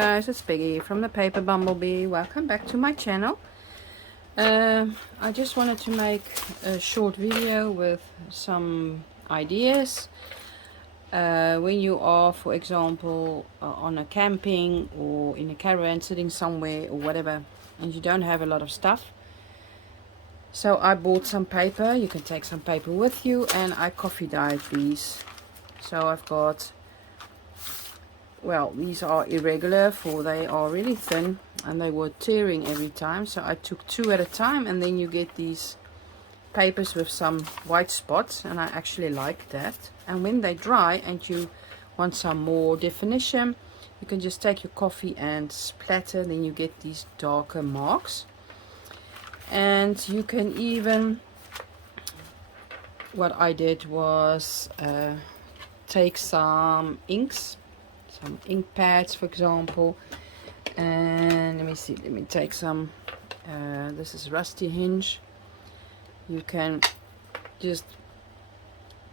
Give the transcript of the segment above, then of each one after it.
guys, it's Peggy from the Paper Bumblebee. Welcome back to my channel. I just wanted to make a short video with some ideas. When you are, for example, on a camping or in a caravan sitting somewhere or whatever, and you don't have a lot of stuff. So I bought some paper. You can take some paper with you, and I coffee dyed these. So I've got, well, these are irregular, for they are really thin and they were tearing every time. So I took 2 at a time, and then you get these papers with some white spots, and I actually like that. And when they dry and you want some more definition, you can just take your coffee and splatter, then you get these darker marks. And you can even, what I did was take some inks, some ink pads, for example, and let me take some, this is rusty hinge. You can just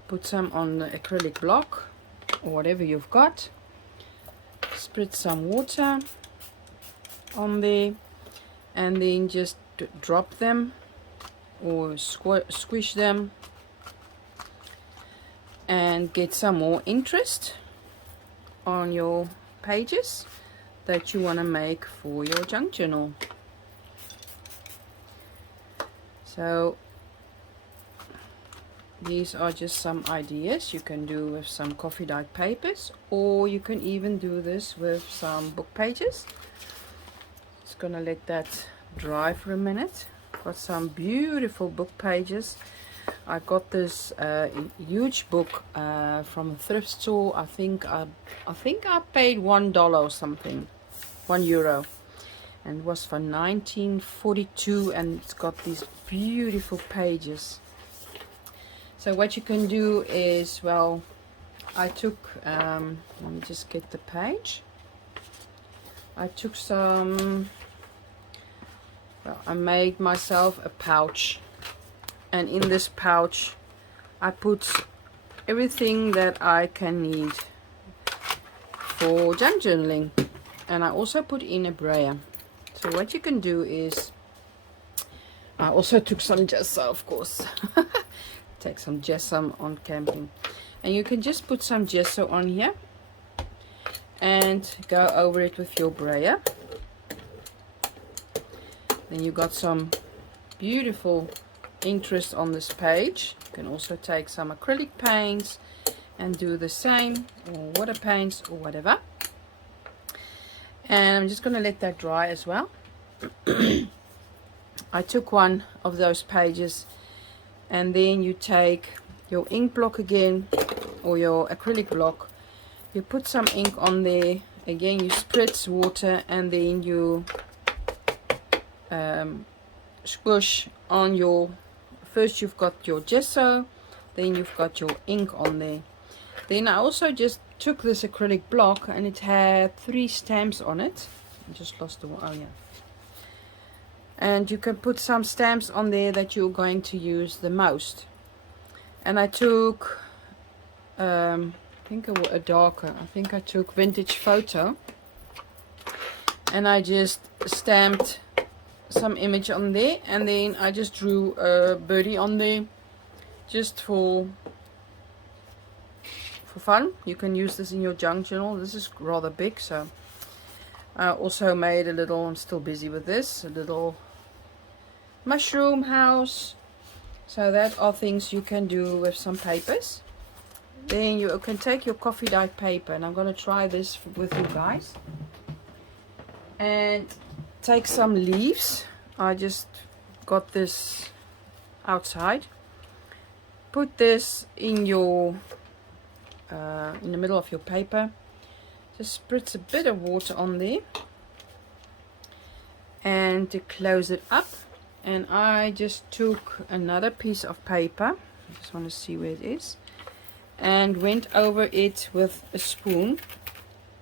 put some on the acrylic block or whatever you've got, spritz some water on there, and then just drop them or squish them and get some more interest on your pages that you want to make for your junk journal. So these are just some ideas you can do with some coffee dyed papers, or you can even do this with some book pages. Just gonna let that dry for a minute. Got some beautiful book pages. I got this huge book from a thrift store. I think I paid $1 or something, €1, and it was for 1942, and it's got these beautiful pages. So what you can do is, well, I took let me just get the page. I took some, well, I made myself a pouch, and in this pouch I put everything that I can need for junk journaling, and I also put in a brayer. So what you can do is, I also took some gesso, of course. Take some gesso on camping, and you can just put some gesso on here and go over it with your brayer. Then you got some beautiful interest on this page. You can also take some acrylic paints and do the same, or water paints or whatever. And I'm just going to let that dry as well. I took one of those pages, and then you take your ink block again, or your acrylic block. You put some ink on there again, you spritz water, and then you squish on your, first you've got your gesso, then you've got your ink on there. Then I also just took this acrylic block, and it had 3 stamps on it. I just lost the one. Oh yeah. And you can put some stamps on there that you're going to use the most. And I took I think a darker, I think I took Vintage Photo, and I just stamped some image on there, and then I just drew a birdie on there just for fun. You can use this in your junk journal. This is rather big, so I also made a little, I'm still busy with this, a little mushroom house. So that are things you can do with some papers. Then you can take your coffee dyed paper, and I'm going to try this with you guys, and take some leaves. I just got this outside. Put this in your in the middle of your paper. Just spritz a bit of water on there, and to close it up. And I just took another piece of paper, I just want to see where it is, and went over it with a spoon.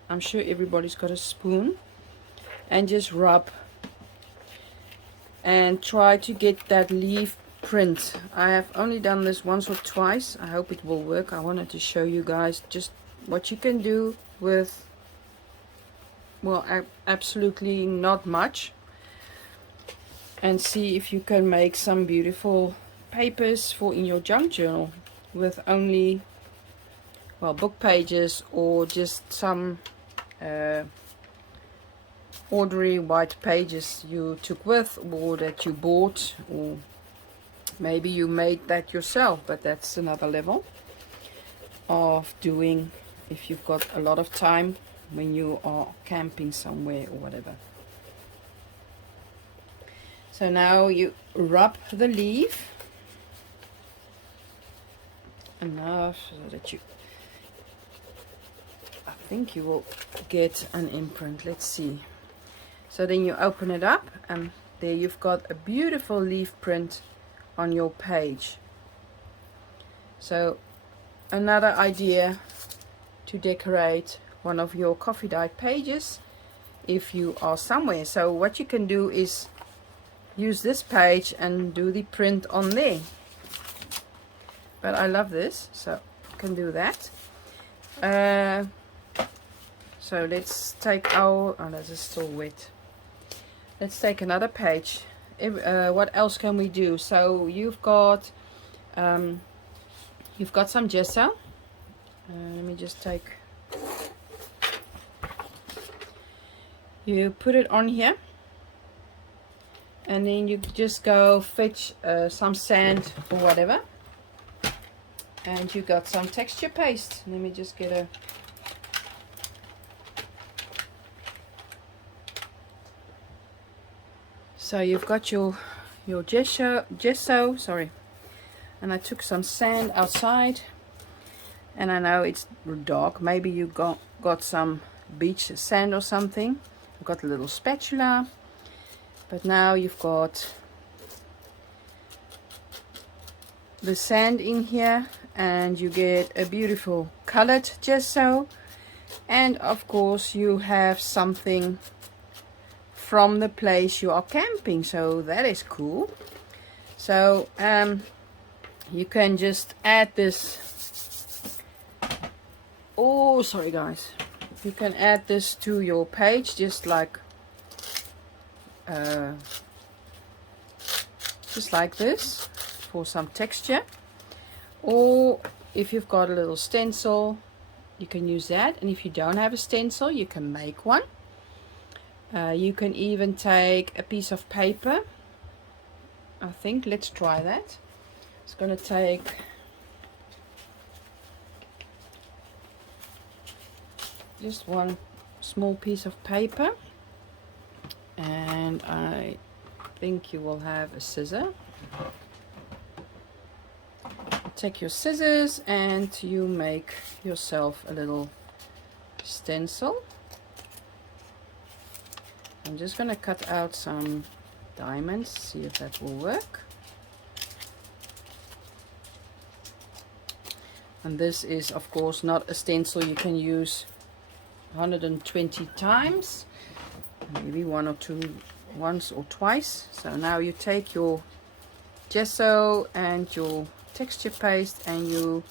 I'm sure everybody's got a spoon. And just rub and try to get that leaf print. I have only done this once or twice. I hope it will work. I wanted to show you guys just what you can do with well, absolutely not much, and see if you can make some beautiful papers for in your junk journal with only, well, book pages or just some ordinary white pages you took with, or that you bought, or maybe you made that yourself, but that's another level of doing if you've got a lot of time when you are camping somewhere or whatever. So now you rub the leaf enough so that you, I think you will get an imprint. Let's see. So then you open it up, and there you've got a beautiful leaf print on your page. So another idea to decorate one of your coffee dyed pages if you are somewhere. So what you can do is use this page and do the print on there. But I love this, so you can do that. So let's take our, oh, this is still wet. Let's take another page. What else can we do? So you've got some gesso. Let me just take. You put it on here, and then you just go fetch some sand or whatever, and you got some texture paste. Let me just get a. So you've got your gesso, sorry, and I took some sand outside, and I know it's dark. Maybe you got some beach sand or something. I've got a little spatula, but now you've got the sand in here, and you get a beautiful colored gesso, and of course you have something from the place you are camping, so that is cool. So you can just add this, oh sorry guys, you can add this to your page just like this for some texture. Or if you've got a little stencil, you can use that, and if you don't have a stencil, you can make one. You can even take a piece of paper, I think. Let's try that. It's going to take just one small piece of paper, and I think you will have a scissor. Take your scissors and you make yourself a little stencil. I'm just going to cut out some diamonds, see if that will work. And this is of course not a stencil you can use 120 times, maybe once or twice. So now you take your gesso and your texture paste, and you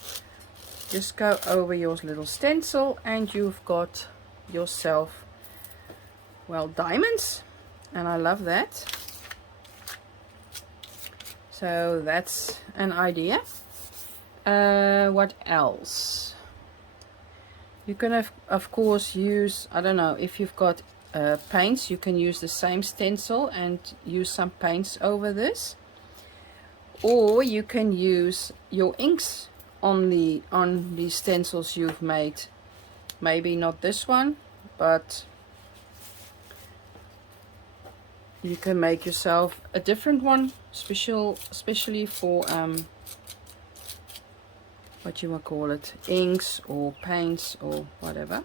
just go over your little stencil, and you've got yourself, well, diamonds, and I love that. So that's an idea. What else? You can have, of course, use, I don't know, if you've got paints, you can use the same stencil and use some paints over this, or you can use your inks on the stencils you've made. Maybe not this one, but you can make yourself a different one, especially for what you want to call it, inks or paints or whatever.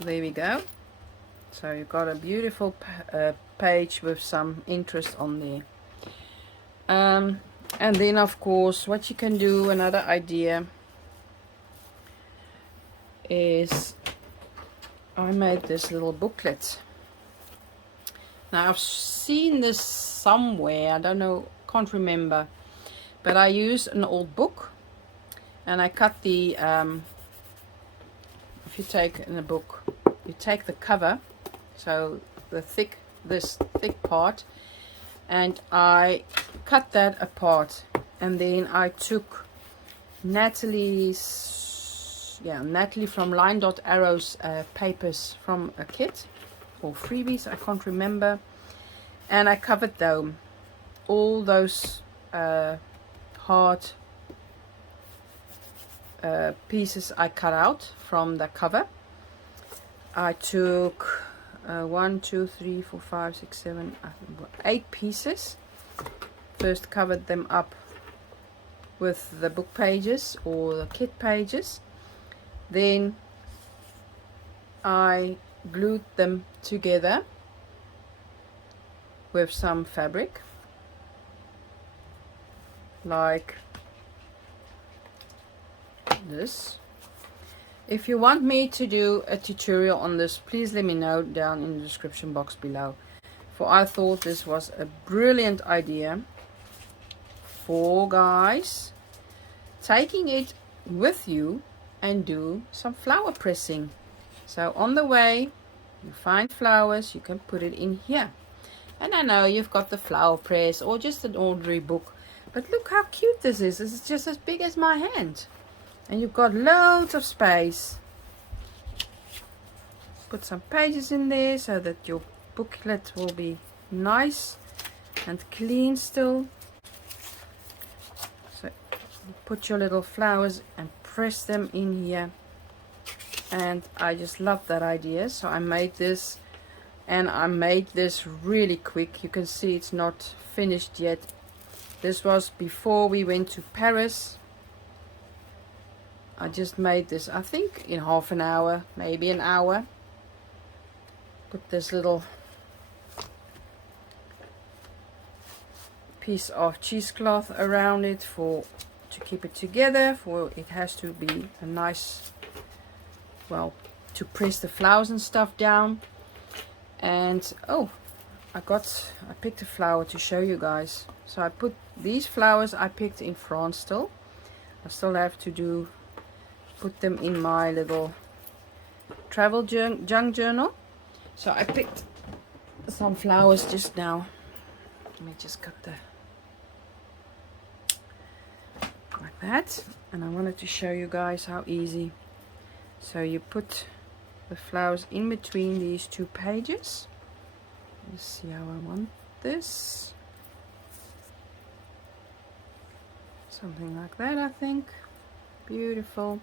There we go. So you've got a beautiful page with some interest on there. And then of course what you can do, another idea is, I made this little booklet, Now I've seen this somewhere, I don't know, can't remember, but I use an old book and I cut the, if you take in a book, you take the cover, so this thick part, and I cut that apart, and then I took Natalie from Line Dot Arrows papers from a kit or freebies, I can't remember, and I covered them, all those hard pieces I cut out from the cover. I took 1, 2, 3, 4, 5, 6, 7, 8 pieces. First covered them up with the book pages or the kit pages. Then I glued them together with some fabric, like this. If you want me to do a tutorial on this, please let me know down in the description box below, for I thought this was a brilliant idea for guys taking it with you and do some flower pressing. So on the way you find flowers, you can put it in here. And I know you've got the flower press or just an ordinary book, but look how cute this is. This is just as big as my hand. And you've got loads of space. Put some pages in there so that your booklet will be nice and clean still. So you put your little flowers and press them in here. And I just love that idea. So I made this, and I made this really quick. You can see it's not finished yet. This was before we went to Paris. I just made this, I think, in half an hour, maybe an hour. Put this little piece of cheesecloth around it to keep it together, for it has to be a nice, well, to press the flowers and stuff down. And oh, I picked a flower to show you guys. So I put these flowers I picked in France still. I still have to put them in my little travel junk journal. So I picked some flowers just now. Let me just cut like that. And I wanted to show you guys how easy. So you put the flowers in between these two pages. Let's see how I want this. Something like that, I think. Beautiful.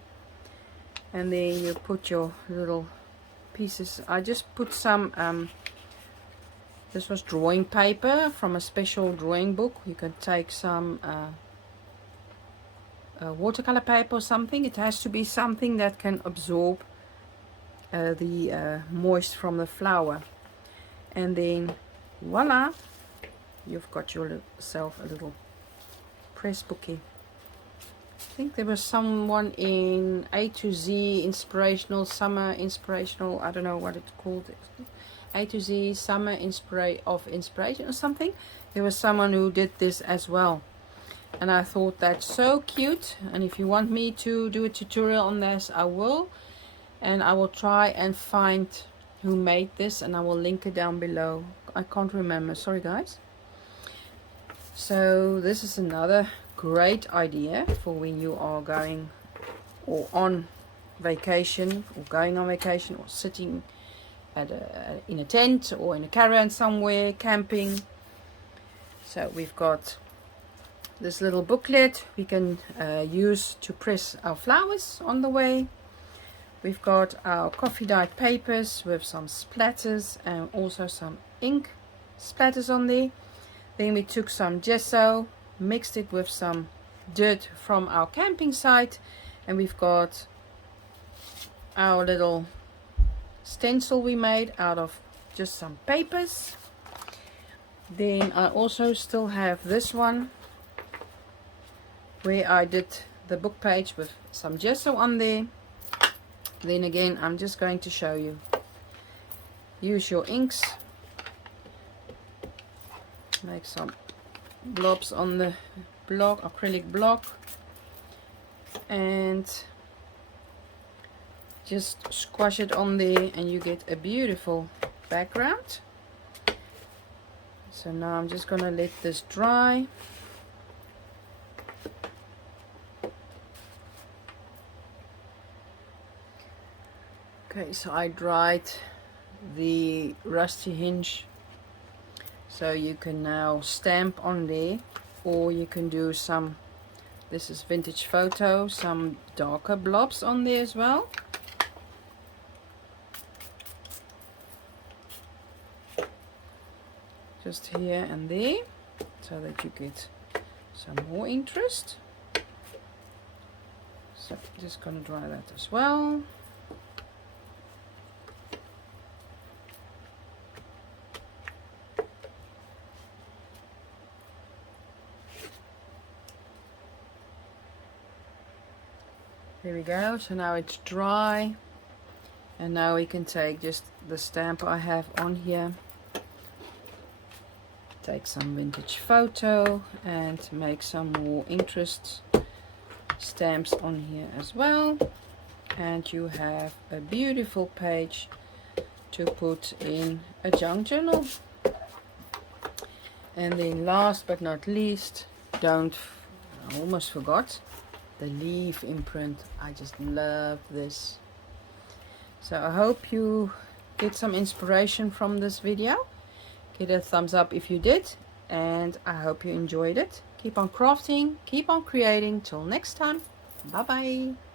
And then you put your little pieces. I just put some this was drawing paper from a special drawing book. You can take some watercolor paper or something. It has to be something that can absorb the moist from the flower. And then voila, you've got yourself a little press bookie. I think there was someone in A to Z inspirational, summer inspirational, I don't know what it's called, A to Z summer inspiration or something. There was someone who did this as well, and I thought that's so cute. And if you want me to do a tutorial on this, I will, and I will try and find who made this, and I will link it down below. I can't remember, sorry guys. So this is another great idea for when you are going or on vacation, or going on vacation, or sitting at in a tent or in a caravan somewhere, camping. So we've got this little booklet we can use to press our flowers on the way. We've got our coffee dyed papers with some splatters and also some ink splatters on there. Then we took some gesso, mixed it with some dirt from our camping site, and we've got our little stencil we made out of just some papers. Then I also still have this one where I did the book page with some gesso on there. Then again, I'm just going to show you. Use your inks make some blobs on the block, acrylic block, and just squash it on there and you get a beautiful background. So now I'm just gonna let this dry. Okay, so I dried the rusty hinge, so you can now stamp on there, or you can do some, this is vintage photo, some darker blobs on there as well. Just here and there, so that you get some more interest. So just gonna dry that as well. There we go, so now it's dry, and now we can take just the stamp I have on here, take some vintage photo and make some more interest stamps on here as well, and you have a beautiful page to put in a junk journal. And then last but not least, I almost forgot, the leaf imprint. I just love this. So I hope you get some inspiration from this video. Give it a thumbs up if you did, and I hope you enjoyed it. Keep on crafting, keep on creating. Till next time, bye bye.